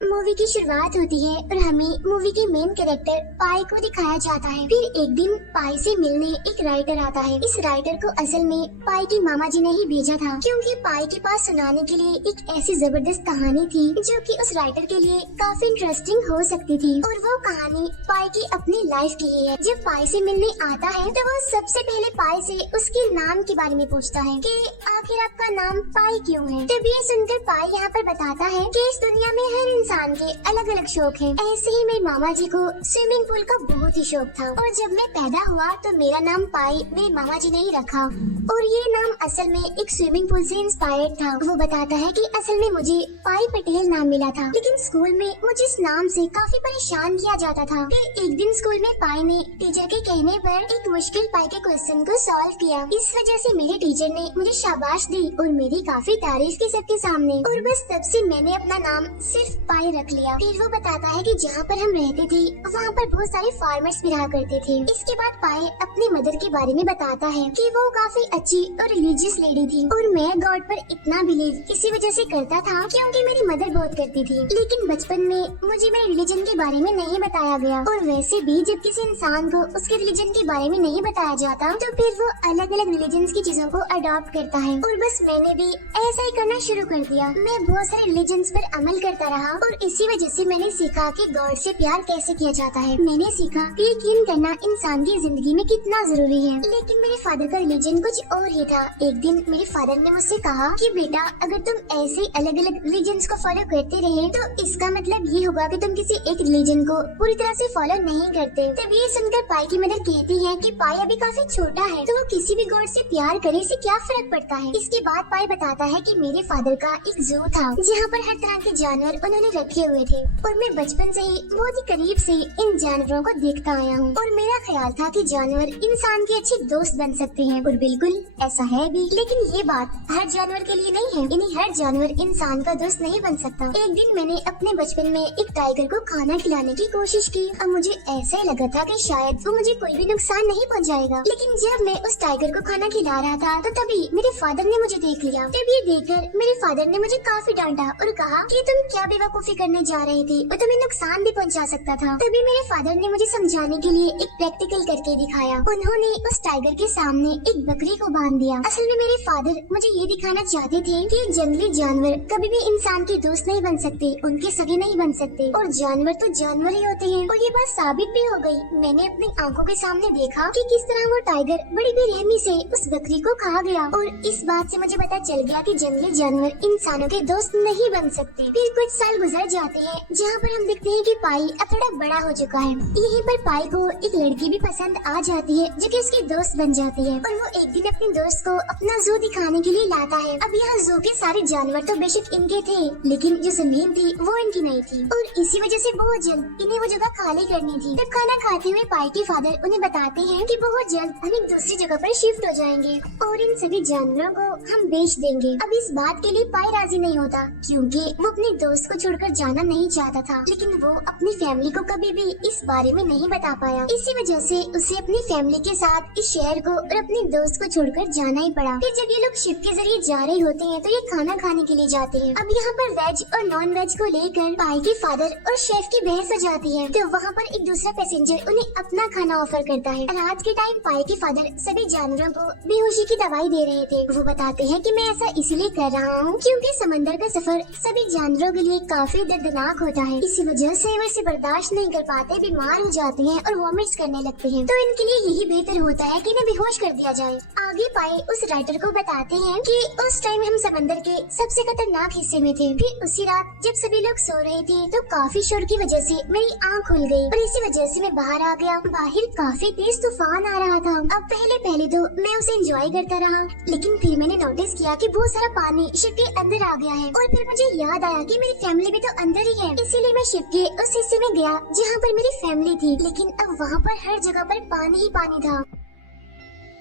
Movie की शुरुआत होती है और हमें मूवी के मेन कैरेक्टर पाई को दिखाया जाता है। फिर एक दिन पाई से मिलने एक राइटर आता है। इस राइटर को असल में पाई की मामा जी ने ही भेजा था, क्योंकि पाई के पास सुनाने के लिए एक ऐसी जबरदस्त कहानी थी जो कि उस राइटर के लिए काफी इंटरेस्टिंग हो सकती थी। और वो कहानी पाई की अपनी लाइफ की ही है। जब पाई से मिलने आता है तो वो सबसे पहले पाई से उसके नाम के बारे में पूछता है कि आखिर आपका नाम पाई क्यों है। तब ये सुनकर पाई यहाँ पर बताता है कि इस दुनिया में हर इंसान के अलग अलग शौक हैं। ऐसे ही मेरे मामा जी को स्विमिंग पूल का बहुत ही शौक था और जब मैं पैदा हुआ तो मेरा नाम पाई मेरे मामा जी ने ही रखा और ये नाम असल में एक स्विमिंग पूल से इंस्पायर्ड था। वो बताता है कि असल में मुझे पाई पटेल नाम मिला था, लेकिन स्कूल में मुझे इस नाम से काफी परेशान किया जाता था। फिर एक दिन स्कूल में पाई ने टीचर के कहने पर एक मुश्किल पाई के क्वेश्चन को सॉल्व किया। इस वजह से मेरे टीचर ने मुझे शाबाश दी और मेरी काफी तारीफ की सबके सामने। और बस तब से मैंने अपना नाम सिर्फ पाई रख लिया। फिर वो बताता है कि जहाँ पर हम रहते थे वहाँ पर बहुत सारे फार्मर्स भी रहा करते थे। इसके बाद पाई अपनी मदर के बारे में बताता है कि वो काफी अच्छी और रिलीजियस लेडी थी और मैं गॉड पर इतना बिलीव इसी वजह से करता था क्योंकि मेरी मदर बहुत करती थी। लेकिन बचपन में मुझे मेरे रिलीजन के बारे में नहीं बताया गया और वैसे भी जब किसी इंसान को उसके रिलीजन के बारे में नहीं बताया जाता तो फिर वो अलग अलग रिलीजन की चीजों को अडॉप्ट करता है। और बस मैंने भी ऐसा ही करना शुरू कर दिया। मैं बहुत सारे रिलीजन पर अमल करता रहा और इसी वजह से मैंने सीखा कि गॉड से प्यार कैसे किया जाता है। मैंने सीखा कि यकीन करना इंसान की जिंदगी में कितना जरूरी है। लेकिन मेरे फादर का रिलीजन कुछ और ही था। एक दिन मेरे फादर ने मुझसे कहा कि बेटा अगर तुम ऐसे अलग अलग रिलीजन को फॉलो करते रहे तो इसका मतलब ये होगा कि तुम किसी एक रिलीजन को पूरी तरह से फॉलो नहीं करते। तब ये सुनकर पाई की मदर कहती है कि पाई अभी काफी छोटा है तो वो किसी भी गॉड से प्यार करे से क्या फर्क पड़ता है। इसके बाद पाई बताता है कि मेरे फादर का एक जू था जहाँ पर हर तरह के जानवर उन्होंने रखे हुए थे और मैं बचपन से ही बहुत ही करीब से इन जानवरों को देखता आया हूँ और मेरा ख्याल था कि जानवर इंसान के अच्छे दोस्त बन सकते हैं और बिल्कुल ऐसा है भी। लेकिन ये बात हर जानवर के लिए नहीं है, यानी हर जानवर इंसान का दोस्त नहीं बन सकता। एक दिन मैंने अपने बचपन में एक टाइगर को खाना खिलाने की कोशिश की और मुझे ऐसा लगा था कि शायद वो मुझे कोई भी नुकसान नहीं पहुँचाएगा। लेकिन जब मैं उस टाइगर को खाना खिला रहा था तो तभी मेरे फादर ने मुझे देख लिया। तब ये देखकर मेरे फादर ने मुझे काफी डांटा और कहा कि तुम क्या बेवकूफी करने जा रहे थे, वो तुम्हें नुकसान भी पहुंचा सकता था। तभी मेरे फादर ने मुझे समझाने के लिए एक प्रैक्टिकल करके दिखाया। उन्होंने उस टाइगर के सामने एक बकरी को बांध दिया। असल में मेरे फादर मुझे ये दिखाना चाहते थे कि जंगली जानवर कभी भी इंसान के दोस्त नहीं बन सकते, उनके सगे नहीं बन सकते और जानवर तो जानवर ही होते हैं। और ये बात साबित भी हो गई। मैंने अपनी आंखों के सामने देखा कि किस तरह वो टाइगर बड़ी बेरहमी से उस बकरी को खा गया और इस बात से मुझे पता चल गया कि जंगली जानवर इंसानों के दोस्त नहीं बन सकते। फिर कुछ साल गुजर जाते हैं जहाँ पर हम देखते हैं कि पाई अब थोड़ा बड़ा हो चुका है। यहीं पर पाई को एक लड़की भी पसंद आ जाती है जो कि उसकी दोस्त बन जाती है और वो एक दिन अपने दोस्त को अपना जू दिखाने के लिए लाता है। अब यहाँ जू के सारे जानवर तो बेशक इनके थे, लेकिन जो जमीन थी वो इनकी नहीं थी और इसी वजह से बहुत जल्द इन्हें वो जगह खाली करनी थी। तब खाना खाते हुए पाई के फादर उन्हें बताते हैं कि बहुत जल्द हम एक दूसरी जगह पर शिफ्ट हो जाएंगे और इन सभी जानवरों को हम बेच देंगे। अब इस बात के लिए पाई राजी नहीं होता क्योंकि वो अपने दोस्त को छोड़कर जाना नहीं चाहता था, लेकिन वो अपनी फैमिली को कभी भी इस बारे में नहीं बता पाया। इसी वजह से उसे अपनी फैमिली के साथ इस शहर को और अपने दोस्त को छोड़कर जाना ही पड़ा। फिर जब ये लोग शिप के जरिए जा रहे होते हैं तो ये खाना खाने के लिए जाते हैं। अब यहाँ पर वेज और नॉन वेज को लेकर पाई के फादर और शेफ की बहस हो जाती है। तो वहाँ पर एक दूसरा पैसेंजर उन्हें अपना खाना ऑफर करता है। रात के टाइम पाई के फादर सभी जानवरों को बेहोशी की दवाई दे रहे थे। वो बताते हैं कि मैं ऐसा इसलिए कर रहा हूँ क्योंकि समंदर का सफर सभी जानवरों के लिए काफी दर्दनाक होता है। इसी वजह से वो इसे बर्दाश्त नहीं कर पाते, बीमार हो जाते हैं और वॉमिट्स करने लगते हैं। तो इनके लिए यही बेहतर होता है कि इन्हें बेहोश कर दिया जाए। आगे पाई उस राइटर को बताते हैं कि उस टाइम हम समंदर के सबसे खतरनाक हिस्से में थे। फिर उसी रात जब सभी लोग सो रहे थे तो काफी शोर की वजह से मेरी आँख खुल गई और इसी वजह से मैं बाहर आ गया। बाहर काफी तेज तूफान आ रहा था। अब पहले तो मैं उसे एंजॉय करता रहा, लेकिन फिर मैंने नोटिस किया कि बहुत सारा पानी शिप के अंदर आ गया है और फिर मुझे याद आया कि मेरी फैमिली भी तो अंदर ही है। इसीलिए मैं शिप के उस हिस्से में गया जहाँ पर मेरी फैमिली थी, लेकिन अब वहाँ पर हर जगह पर पानी ही पानी था।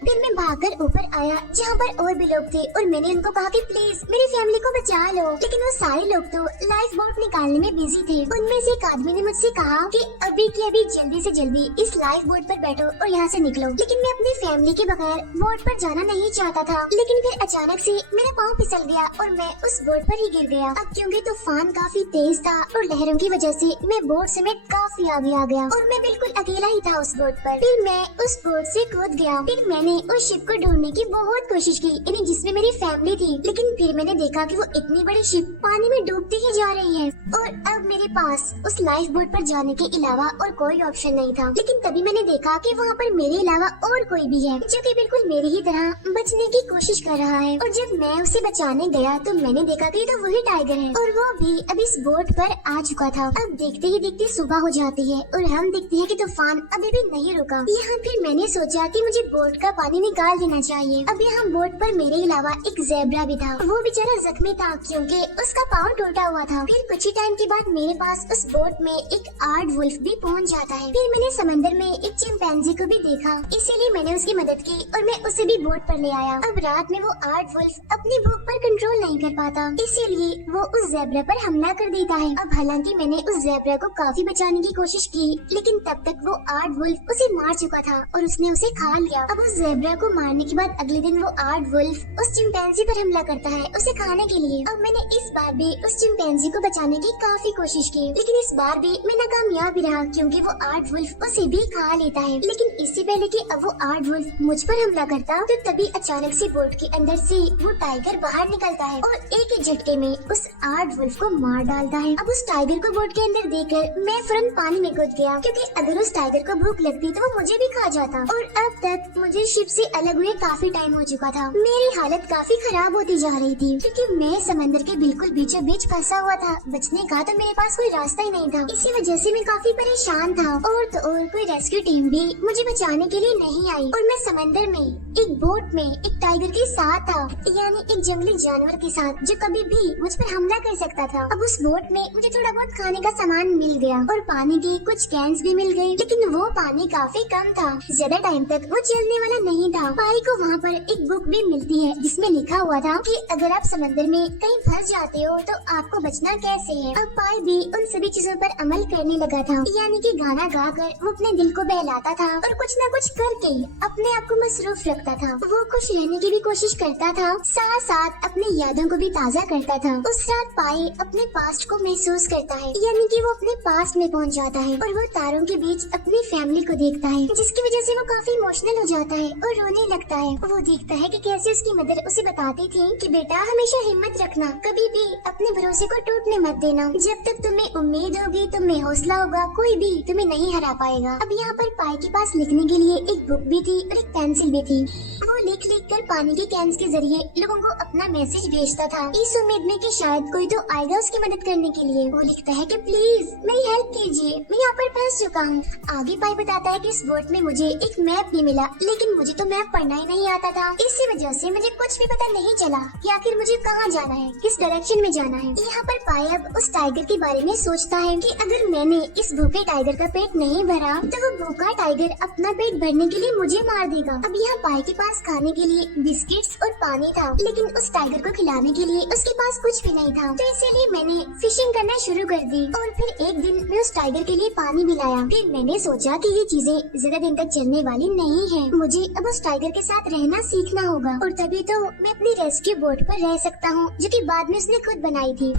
फिर मैं भागकर ऊपर आया जहाँ पर और भी लोग थे और मैंने उनको कहा कि प्लीज मेरी फैमिली को बचा लो, लेकिन वो सारे लोग तो लाइफ बोट निकालने में बिजी थे। उनमें से एक आदमी ने मुझसे कहा कि अभी की अभी जल्दी से जल्दी इस लाइफ बोट पर बैठो और यहाँ से निकलो। लेकिन मैं अपनी फैमिली के बगैर बोट पर जाना नहीं चाहता था। लेकिन फिर अचानक से मेरा पाँव फिसल गया और मैं उस बोट पर ही गिर गया। अब क्योंकि तूफान काफी तेज था और लहरों की वजह से मैं बोट समेत काफी आगे आ गया और मैं बिल्कुल अकेला ही था उस बोट पर। फिर मैं उस बोट से कूद गया। फिर मैंने उस शिप को ढूंढने की बहुत कोशिश की, यानी जिसमें मेरी फैमिली थी। लेकिन फिर मैंने देखा कि वो इतनी बड़ी शिप पानी में डूबती ही जा रही है और अब मेरे पास उस लाइफ बोट पर जाने के अलावा और कोई ऑप्शन नहीं था। लेकिन तभी मैंने देखा कि वहाँ पर मेरे अलावा और कोई भी है जो कि बिल्कुल मेरी ही तरह बचने की कोशिश कर रहा है। और जब मैं उसे बचाने गया तो मैंने देखा कि तो वही टाइगर है और वो भी अब इस बोट पर आ चुका था। अब देखते ही देखते सुबह हो जाती है और हम देखते हैं कि तूफान अभी भी नहीं रुका। यहाँ फिर मैंने सोचा कि मुझे बोट का पानी निकाल देना चाहिए। अब यहाँ बोट पर मेरे अलावा एक ज़ेब्रा भी था। वो बेचारा जख्मी था क्योंकि उसका पाँव टूटा हुआ था। फिर कुछ ही टाइम के बाद मेरे पास उस बोट में एक आर्ट वुल्फ भी पहुँच जाता है। फिर मैंने समंदर में एक चिंपैंजी को भी देखा, इसीलिए मैंने उसकी मदद की और मैं उसे भी बोट पर ले आया। अब रात में वो आर्ट वुल्फ अपनी भूख पर कंट्रोल नहीं कर पाता, इसीलिए वो उस ज़ेब्रा पर हमला कर देता है। अब हालांकि मैंने उस ज़ेब्रा को काफी बचाने की कोशिश की, लेकिन तब तक वो आर्ट वुल्फ उसे मार चुका था और उसने उसे खा लिया। अब उस ज़ेब्रा को मारने के बाद अगले दिन वो आर्ट वुल्फ उस चिंपैंजी पर हमला करता है उसे खाने के लिए। अब मैंने इस बार भी उस चिंपैंजी को बचाने की काफी कोशिश की, लेकिन इस बार भी मैं नाकामयाब ही रहा क्योंकि वो आर्ट वुल्फ उसे भी खा लेता है। लेकिन इससे पहले कि अब वो आर्ट वुल्फ मुझ पर हमला करता तो तभी अचानक से बोट के अंदर से वो टाइगर बाहर निकलता है और एक ही झटके में उस आर्ट वुल्फ को मार डालता है। अब उस टाइगर को बोट के अंदर देखकर मैं फौरन पानी में कूद गया क्योंकि अगर उस टाइगर को भूख लगती तो वो मुझे भी खा जाता। और अब तक मुझे शिप से अलग हुए काफी टाइम हो चुका था। मेरी हालत काफी खराब होती जा रही थी क्योंकि मैं समंदर के बिल्कुल बीचों बीच फंसा हुआ था। बचने का तो मेरे पास कोई रास्ता ही नहीं था। इसी वजह से मैं काफी परेशान था और तो और कोई रेस्क्यू टीम भी मुझे बचाने के लिए नहीं आई। और मैं समंदर में एक बोट में एक टाइगर के साथ था, यानी एक जंगली जानवर के साथ जो कभी भी मुझ पर हमला कर सकता था। अब उस बोट में मुझे थोड़ा बहुत खाने का सामान मिल गया और पानी की कुछ कैंस भी मिल गए, लेकिन वो पानी काफी कम था। ज्यादा टाइम तक वो चलने वाला नहीं था। पाई को वहाँ पर एक बुक भी मिलती है जिसमें लिखा हुआ था कि अगर आप समंदर में कहीं फंस जाते हो तो आपको बचना कैसे है। अब पाई भी उन सभी चीजों पर अमल करने लगा था, यानी कि गाना गाकर वो अपने दिल को बहलाता था और कुछ न कुछ करके अपने आप को मसरूफ रखता था। वो खुश रहने की भी कोशिश करता था, साथ साथ अपनी यादों को भी ताज़ा करता था। उस रात पाई अपने पास्ट को महसूस करता है, यानी कि वो अपने पास्ट में पहुंच जाता है और वो तारों के बीच अपनी फैमिली को देखता है, जिसकी वजह से वो काफी इमोशनल हो जाता है और रोने लगता है। वो देखता है कि कैसे उसकी मदर उसे बताती थी कि बेटा हमेशा हिम्मत रखना, कभी भी अपने भरोसे को टूटने मत देना। जब तक तुम्हें उम्मीद होगी, तुम्हें हौसला होगा, कोई भी तुम्हें नहीं हरा पाएगा। अब यहाँ पर पाई के पास लिखने के लिए एक बुक भी थी और एक पेंसिल भी थी। वो लिख कर पानी के कैंस के जरिए लोगों को अपना मैसेज भेजता था, इस उम्मीद में कि शायद कोई तो आएगा उसकी मदद करने के लिए। वो लिखता है कि प्लीज मेरी हेल्प कीजिए, मैं यहाँ पर फंस चुका हूँ। आगे पाई बताता है कि इस बोट में मुझे एक मैप भी मिला, लेकिन मुझे तो मैप पढ़ना ही नहीं आता था। इसी वजह से मुझे कुछ भी पता नहीं चला कि आखिर मुझे कहाँ जाना है, किस डायरेक्शन में जाना है। यहाँ पर पाई अब उस टाइगर के बारे में सोचता है कि अगर मैंने इस भूखे टाइगर का पेट नहीं भरा तो वो भूखा टाइगर अपना पेट भरने के लिए मुझे मार देगा। अब यहाँ पाई के पास खाने के लिए बिस्किट्स और पानी था, लेकिन उस टाइगर को खिलाने के लिए उसके पास कुछ भी नहीं था। तो इसीलिए मैंने फिशिंग करना शुरू कर दी और फिर एक दिन मैं उस टाइगर के लिए पानी भी लाया। फिर मैंने सोचा कि ये चीजें ज्यादा दिन तक चलने वाली नहीं है, मुझे अब उस टाइगर के साथ रहना सीखना होगा और तभी तो मैं अपनी रेस्क्यू बोट पर रह सकता हूँ, जो कि बाद में उसने खुद बनाई थी।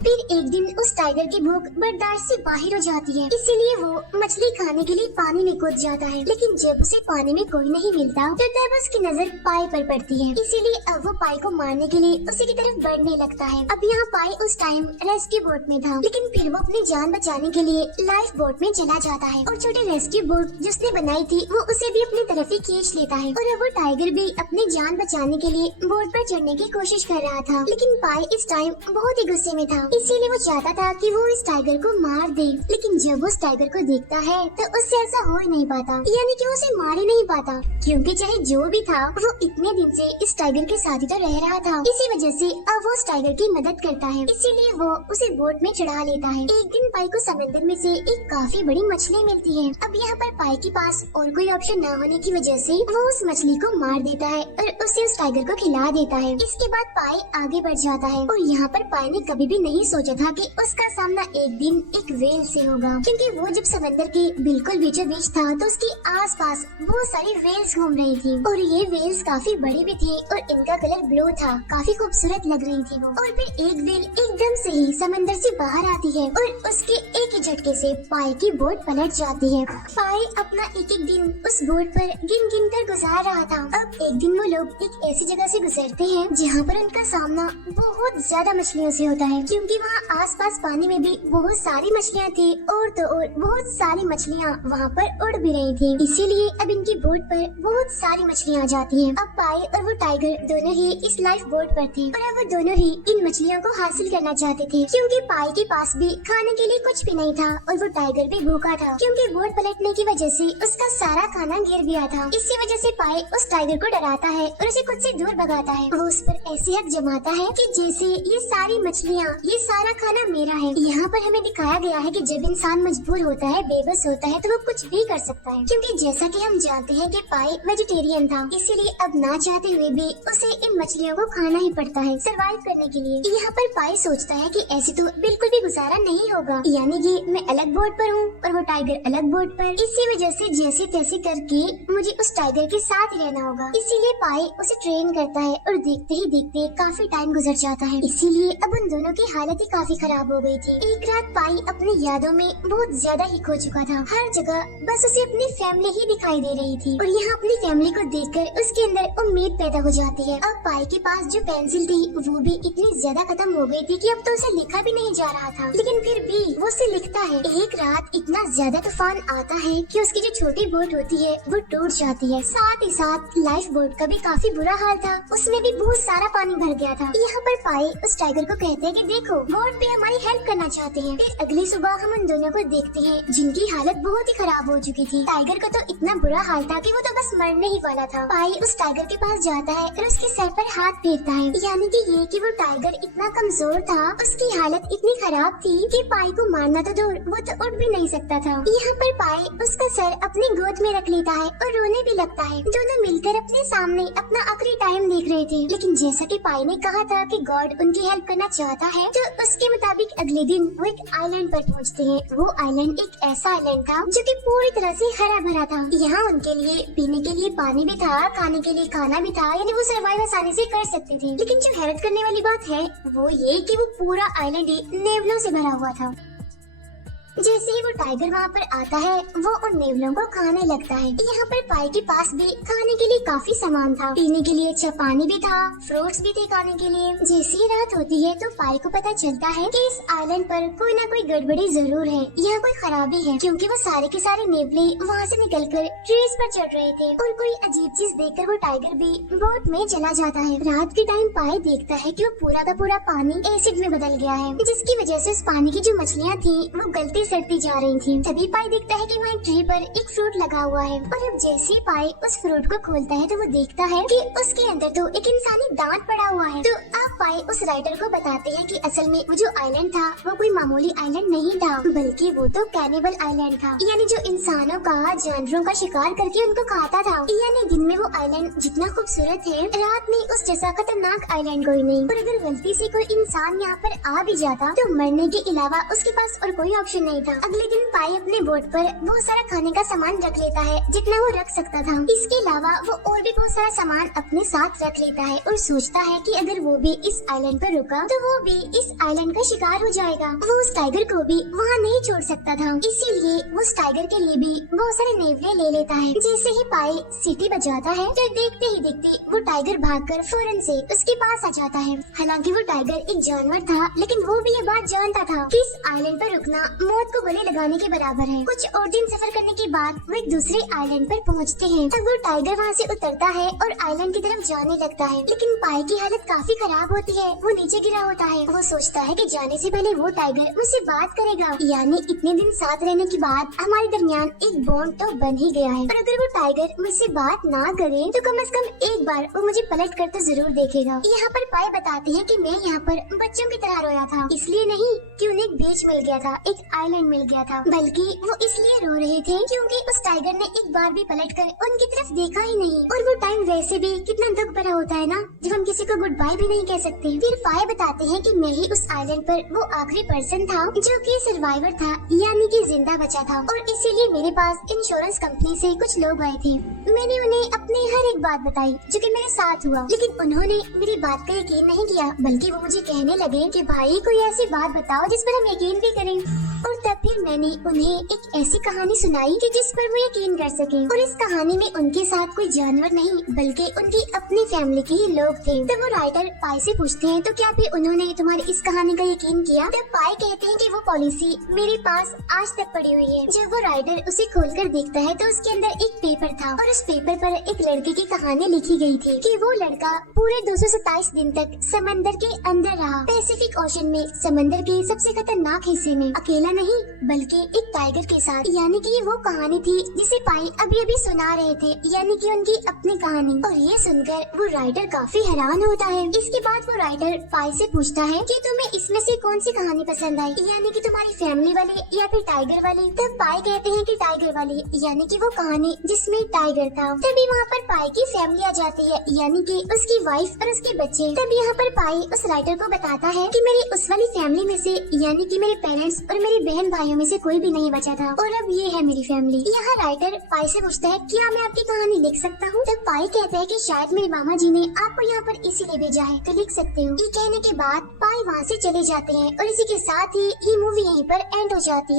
फिर एक दिन उस टाइगर की भूख बर्दाश्त से बाहर हो जाती है, इसीलिए वो मछली खाने के लिए पानी में कूद जाता है। लेकिन जब उसे पानी में कोई नहीं मिलता तो तब उसकी नजर पाई पर पड़ती है, इसीलिए अब वो पाई को मारने के लिए उसी की तरफ बढ़ने लगता है। अब यहाँ पाई उस टाइम रेस्क्यू बोट में था, लेकिन फिर वो अपनी जान बचाने के लिए लाइफ बोट में चला जाता है और छोटी रेस्क्यू बोट जिसने बनाई थी वो उसे भी अपनी तरफ ही खींच लेता है। और अब वो टाइगर भी अपनी जान बचाने के लिए बोट पर चढ़ने की कोशिश कर रहा था, लेकिन पाई इस टाइम बहुत ही गुस्से में था इसीलिए वो चाहता था कि वो इस टाइगर को मार दे, लेकिन जब वो उस टाइगर को देखता है तो उससे ऐसा हो ही नहीं पाता, यानी कि उसे मार ही नहीं पाता, क्योंकि चाहे जो भी था वो इतने दिन से इस टाइगर के साथ ही तो रह रहा था। इसी वजह से अब वो उस टाइगर की मदद करता है, इसीलिए वो उसे बोट में चढ़ा लेता है। एक दिन पाई को समंदर में से एक काफी बड़ी मछली मिलती है। अब यहाँ पर पाई के पास और कोई ऑप्शन न होने की वजह से वो उस मछली को मार देता है और उसे उस टाइगर को खिला देता है। इसके बाद पाई आगे बढ़ जाता है और यहाँ पर पाई ने कभी भी नहीं सोचा था कि उसका सामना एक दिन एक व्हेल से होगा, क्योंकि वो जब समंदर के बिल्कुल बीचों बीच था तो उसके आसपास बहुत सारी व्हेल्स घूम रही थी और ये व्हेल्स काफी बड़ी भी थी और इनका कलर ब्लू था, काफी खूबसूरत लग रही थी वो। और फिर एक व्हेल एकदम से ही समंदर से बाहर आती है और उसके एक ही झटके से पाई की बोट पलट जाती है। पाई अपना एक एक दिन उस बोट पर गिन गिन कर गुजार रहा था। अब एक दिन वो लोग एक ऐसी जगह से गुजरते हैं जहाँ पर उनका सामना बहुत ज्यादा मछलियों से होता है, क्योंकि वहाँ आसपास पानी में भी बहुत सारी मछलियाँ थी और तो और बहुत सारी मछलियाँ वहाँ पर उड़ भी रही थी। इसीलिए अब इनकी बोट पर बहुत सारी मछलियाँ आ जाती हैं। अब पाई और वो टाइगर दोनों ही इस लाइफ बोट पर थे और अब वो दोनों ही इन मछलियों को हासिल करना चाहते थे, क्योंकि पाई के पास भी खाने के लिए कुछ भी नहीं था और वो टाइगर भी भूखा था, क्योंकि बोट पलटने की वजह से उसका सारा खाना गिर गया था। इसी वजह से पाई उस टाइगर को डराता है और उसे खुद से दूर भगाता है। वो उस पर ऐसी हद जमाता है कि जैसे ये सारी मछलियाँ, ये सारा खाना मेरा है। यहाँ पर हमें दिखाया गया है कि जब इंसान मजबूर होता है, बेबस होता है, तो वो कुछ भी कर सकता है, क्योंकि जैसा कि हम जानते हैं कि पाई वेजिटेरियन था, इसीलिए अब ना चाहते हुए भी उसे इन मछलियों को खाना ही पड़ता है सर्वाइव करने के लिए। यहाँ पर पाई सोचता है कि ऐसे तो बिल्कुल भी गुजारा नहीं होगा, यानी कि मैं अलग बोट पर हूँ और वो टाइगर अलग बोट पर। इसी वजह से जैसे तैसे करके मुझे उस टाइगर के साथ ही रहना होगा। इसीलिए पाई उसे ट्रेन करता है और देखते ही देखते काफी टाइम गुजर जाता है। इसीलिए अब उन दोनों की हालत ही काफी खराब हो गई थी। एक रात पाई अपनी यादों में बहुत ज्यादा ही खो चुका था। हर जगह बस उसे अपनी फैमिली ही दिखाई दे रही थी और यहाँ अपनी फैमिली को देखकर उसके अंदर उम्मीद पैदा हो जाती है। अब पाई के पास जो पेंसिल थी वो भी इतनी ज्यादा खत्म हो गई थी कि अब तो उसे लिखा भी नहीं जा रहा था, लेकिन फिर भी वो उसे लिखता है। एक रात इतना ज्यादा तूफान आता है कि उसकी जो छोटी बोट होती है वो टूट जाती है। साथ ही साथ लाइफ बोट का भी काफी बुरा हाल था, उसमें भी बहुत सारा पानी भर गया था। यहाँ पर पाई उस टाइगर को कहते हैं कि देखो बोट पे हमारी हेल्प करना चाहते हैं। फिर अगली सुबह हम उन दोनों को देखते हैं जिनकी हालत बहुत ही खराब हो चुकी थी। टाइगर का तो इतना बुरा हाल था कि वो तो बस मरने ही वाला था। पाई उस टाइगर के पास जाता है और उसके सर पर हाथ फेरता है, यानी कि ये कि वो टाइगर इतना कमजोर था, उसकी हालत इतनी खराब थी कि पाई को मारना तो दूर, वो तो उठ भी नहीं सकता था। यहाँ पर पाई उसका सर अपनी गोद में रख लेता है और रोने भी लगता है। दोनों मिलकर अपने सामने अपना आखिरी टाइम देख रहे थे, लेकिन जैसा कि पाई ने कहा था कि गॉड उनकी हेल्प करना चाहता है, तो उसके मुताबिक अगले दिन वो एक आइलैंड पर पहुँचते हैं। वो आइलैंड एक ऐसा आइलैंड था जो कि पूरी तरह से हरा भरा था। यहाँ उनके लिए पीने के लिए पानी भी था, खाने के लिए खाना भी था, यानी वो सर्वाइव आसानी से कर सकते थे। लेकिन जो हैरत करने वाली बात है वो ये कि वो पूरा आइलैंड ही नेवलों से भरा हुआ था। जैसे ही वो टाइगर वहाँ पर आता है वो उन नेवलों को खाने लगता है। यहाँ पर पाई के पास भी खाने के लिए काफी सामान था, पीने के लिए अच्छा पानी भी था, फ्रूट्स भी थे खाने के लिए। जैसे ही रात होती है तो पाई को पता चलता है कि इस आइलैंड पर कोई ना कोई गड़बड़ी जरूर है, यहाँ कोई खराबी है, क्योंकि वो सारे के सारे नेवले वहाँ से निकलकर ट्रीज पर चढ़ रहे थे और कोई अजीब चीज देखकर वो टाइगर भी बोट में चला जाता है। रात के टाइम पाई देखता है कि वो पूरा का पूरा पानी एसिड में बदल गया है, जिसकी वजह से उस पानी की जो मछलियाँ थी वो गलती सड़ती जा रही थी। तभी पाई देखता है कि वहाँ एक ट्री पर एक फ्रूट लगा हुआ है और अब जैसे ही पाई उस फ्रूट को खोलता है तो वो देखता है कि उसके अंदर तो एक इंसानी दांत पड़ा हुआ है। तो अब पाई उस राइटर को बताते हैं कि असल में वो जो आइलैंड था वो कोई मामूली आइलैंड नहीं था, बल्कि वो तो कैनिबल आइलैंड था, यानी जो इंसानों का, जानवरों का शिकार करके उनको खाता था। यानी दिन में वो आइलैंड जितना खूबसूरत है, रात में उस जैसा खतरनाक आइलैंड कोई नहीं। और अगर गलती से कोई इंसान यहाँ पर आ भी जाता तो मरने के अलावा उसके पास और कोई ऑप्शन नहीं था। अगले दिन पाई अपने बोट पर बहुत सारा खाने का सामान रख लेता है, जितना वो रख सकता था। इसके अलावा वो और भी बहुत सारा सामान अपने साथ रख लेता है और सोचता है कि अगर वो भी इस आइलैंड पर रुका तो वो भी इस आइलैंड का शिकार हो जाएगा। वो उस टाइगर को भी वहाँ नहीं छोड़ सकता था, इसीलिए वो उस टाइगर के लिए भी बहुत सारे नेवले ले लेता है। जैसे ही पाई सीटी बजाता है तो देखते ही देखते वो टाइगर भागकर फौरन से उसके पास आ जाता है। हालांकि वो टाइगर एक जानवर था, लेकिन वो भी ये बात जानता था कि इस आइलैंड पर रुकना मौत मौत को गले लगाने के बराबर है। कुछ और दिन सफर करने के बाद वो एक दूसरे आइलैंड पर पहुंचते हैं। तब वो टाइगर वहाँ से उतरता है और आइलैंड की तरफ जाने लगता है, लेकिन पाई की हालत काफी खराब होती है। वो नीचे गिरा होता है। वो सोचता है कि जाने से पहले वो टाइगर मुझसे बात करेगा, यानी इतने दिन साथ रहने के बाद हमारे दरमियान एक बॉन्ड तो बन ही गया है। पर अगर वो टाइगर मुझसे बात ना करे तो कम से कम एक बार वो मुझे पलट कर तो जरूर देखेगा। यहाँ पर पाई बताती है कि मैं यहाँ पर बच्चों की तरह रोया था, इसलिए नहीं कि उन्हें एक बीच मिल गया था, एक आइलैंड मिल गया था, बल्कि वो इसलिए रो रहे थे क्योंकि उस टाइगर ने एक बार भी पलटकर उनकी तरफ देखा ही नहीं। और वो टाइम वैसे भी कितना दुख भरा होता है ना, जब हम किसी को गुड बाय भी नहीं कह सकते। फिर फाय बताते हैं कि मैं ही उस आइलैंड पर वो आखिरी पर्सन था जो कि सर्वाइवर था, यानी कि जिंदा बचा था, और इसीलिए मेरे पास इंश्योरेंस कंपनी से कुछ लोग आए थे। मैंने उन्हें अपनी हर एक बात बताई जो कि मेरे साथ हुआ, लेकिन उन्होंने मेरी बात का यकीन नहीं किया, बल्कि वो मुझे कहने लगे कि भाई कोई ऐसी बात बताओ जिस पर हम यकीन भी करें। और तब फिर मैंने उन्हें एक ऐसी कहानी सुनाई कि जिस पर वो यकीन कर सके। और इस कहानी में उनके साथ कोई जानवर नहीं बल्कि उनकी अपनी फैमिली के ही लोग थे। तब वो राइटर पाई से पूछते हैं तो क्या फिर उन्होंने तुम्हारी इस कहानी का यकीन किया? तब पाई कहते हैं कि वो पॉलिसी मेरे पास आज तक पड़ी हुई है। जब वो राइटर उसे खोलकर देखता है तो उसके अंदर एक पेपर था और उस पेपर पर एक लड़के की कहानी लिखी गई थी कि वो लड़का पूरे 227 दिन तक समंदर के अंदर रहा, पैसिफिक ओशन में, समंदर के सबसे खतरनाक हिस्से में, अकेला नहीं बल्कि एक टाइगर के साथ। यानी कि वो कहानी थी जिसे पाई अभी अभी सुना रहे थे, यानी कि उनकी अपनी कहानी। और ये सुनकर वो राइटर काफी हैरान होता है। इसके बाद वो राइटर पाई से पूछता है कि तुम्हें इसमें से कौन सी कहानी पसंद आई, यानी कि तुम्हारी फैमिली वाली या फिर टाइगर वाली? तब पाई कहते हैं कि टाइगर वाली, यानी कि वो कहानी जिसमें टाइगर था। तभी वहाँ पर पाई की फैमिली आ जाती है, यानी कि उसकी वाइफ और उसके बच्चे। तब यहाँ पर पाई उस राइटर को बताता है कि मेरी उस वाली फैमिली में से, यानी कि मेरे पेरेंट्स और मेरी बहन भाइयों में से कोई भी नहीं बचा था, और अब ये है मेरी फैमिली। यहाँ राइटर पाई से पूछता है क्या मैं आपकी कहानी लिख सकता हूँ? तब पाई कहता है कि शायद मेरे मामा जी ने आपको यहाँ पर इसीलिए भेजा है, तो लिख सकते हो। ये कहने के बाद पाई वहाँ से चले जाते हैं और इसी के साथ ही ये मूवी यहीं पर एंड हो जाती है।